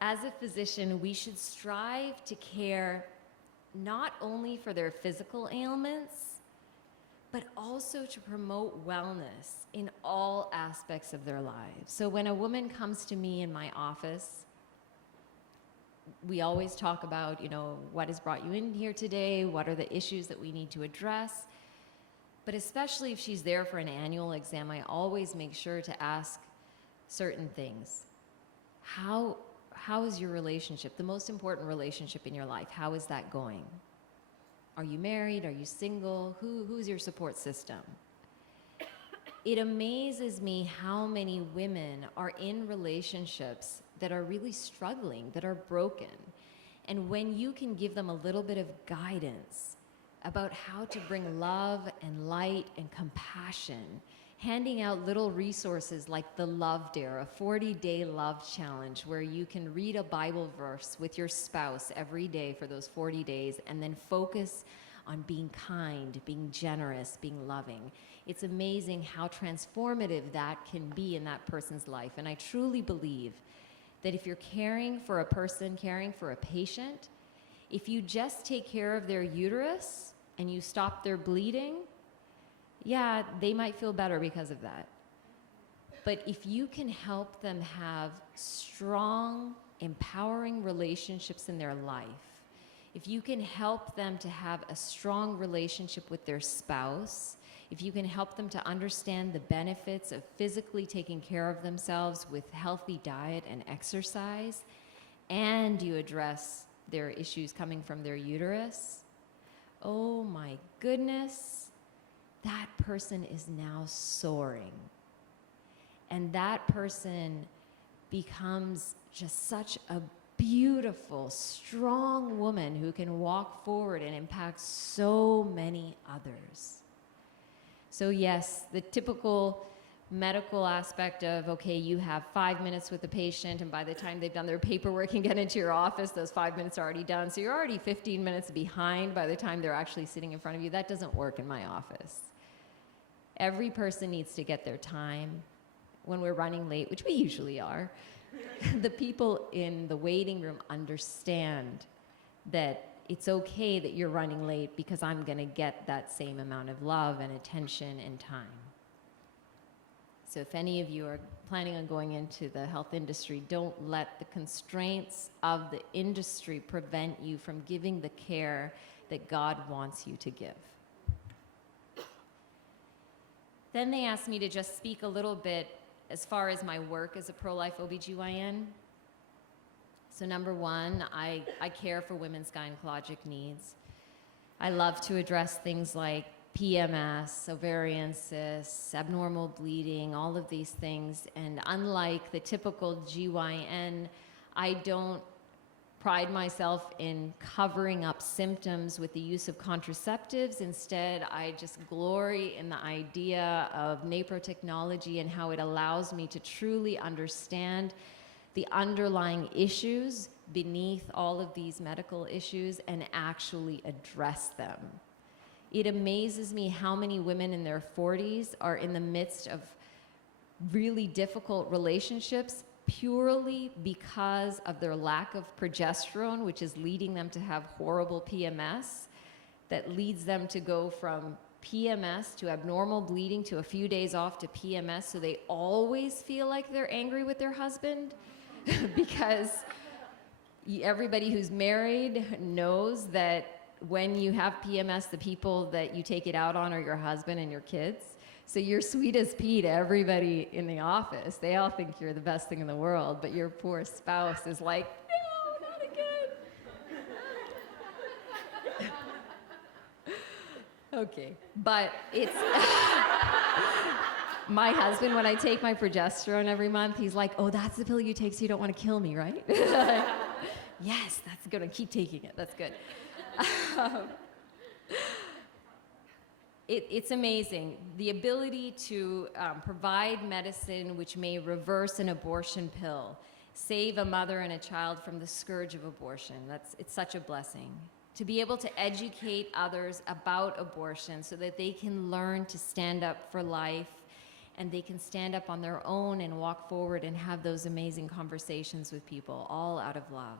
as a physician, we should strive to care not only for their physical ailments, but also to promote wellness in all aspects of their lives. So when a woman comes to me in my office, we always talk about, what has brought you in here today? What are the issues that we need to address? But especially if she's there for an annual exam, I always make sure to ask certain things. How is your relationship, the most important relationship in your life? How is that going? Are you married? Are you single? Who's your support system? It amazes me how many women are in relationships that are really struggling, that are broken. And when you can give them a little bit of guidance about how to bring love and light and compassion, handing out little resources like the Love Dare, a 40-day love challenge where you can read a Bible verse with your spouse every day for those 40 days and then focus on being kind, being generous, being loving. It's amazing how transformative that can be in that person's life. And I truly believe that if you're caring for a person, caring for a patient, if you just take care of their uterus and you stop their bleeding, yeah, they might feel better because of that. But if you can help them have strong, empowering relationships in their life, if you can help them to have a strong relationship with their spouse, if you can help them to understand the benefits of physically taking care of themselves with healthy diet and exercise, and you address their issues coming from their uterus, oh my goodness, that person is now soaring. And that person becomes just such a beautiful, strong woman who can walk forward and impact so many others. So yes, the typical medical aspect of, okay, you have 5 minutes with the patient, and by the time they've done their paperwork and get into your office, those 5 minutes are already done. So you're already 15 minutes behind by the time they're actually sitting in front of you. That doesn't work in my office. Every person needs to get their time. When we're running late, which we usually are, the people in the waiting room understand that it's okay that you're running late because I'm going to get that same amount of love and attention and time. So if any of you are planning on going into the health industry, don't let the constraints of the industry prevent you from giving the care that God wants you to give. Then they asked me to just speak a little bit as far as my work as a pro-life OBGYN. So number one, I care for women's gynecologic needs. I love to address things like PMS, ovarian cysts, abnormal bleeding, all of these things. And unlike the typical GYN, I don't pride myself in covering up symptoms with the use of contraceptives. Instead, I just glory in the idea of naprotechnology and how it allows me to truly understand the underlying issues beneath all of these medical issues and actually address them. It amazes me how many women in their 40s are in the midst of really difficult relationships purely because of their lack of progesterone, which is leading them to have horrible PMS, that leads them to go from PMS to abnormal bleeding to a few days off to PMS, so they always feel like they're angry with their husband because everybody who's married knows that when you have PMS, the people that you take it out on are your husband and your kids. So you're sweet as pea to everybody in the office. They all think you're the best thing in the world, but your poor spouse is like, no, not again. Okay, but it's... My husband, when I take my progesterone every month, he's like, oh, that's the pill you take so you don't want to kill me, right? Yes, that's good. And keep taking it. That's good. It's amazing. The ability to provide medicine which may reverse an abortion pill, save a mother and a child from the scourge of abortion. It's such a blessing. To be able to educate others about abortion so that they can learn to stand up for life and they can stand up on their own and walk forward and have those amazing conversations with people, all out of love.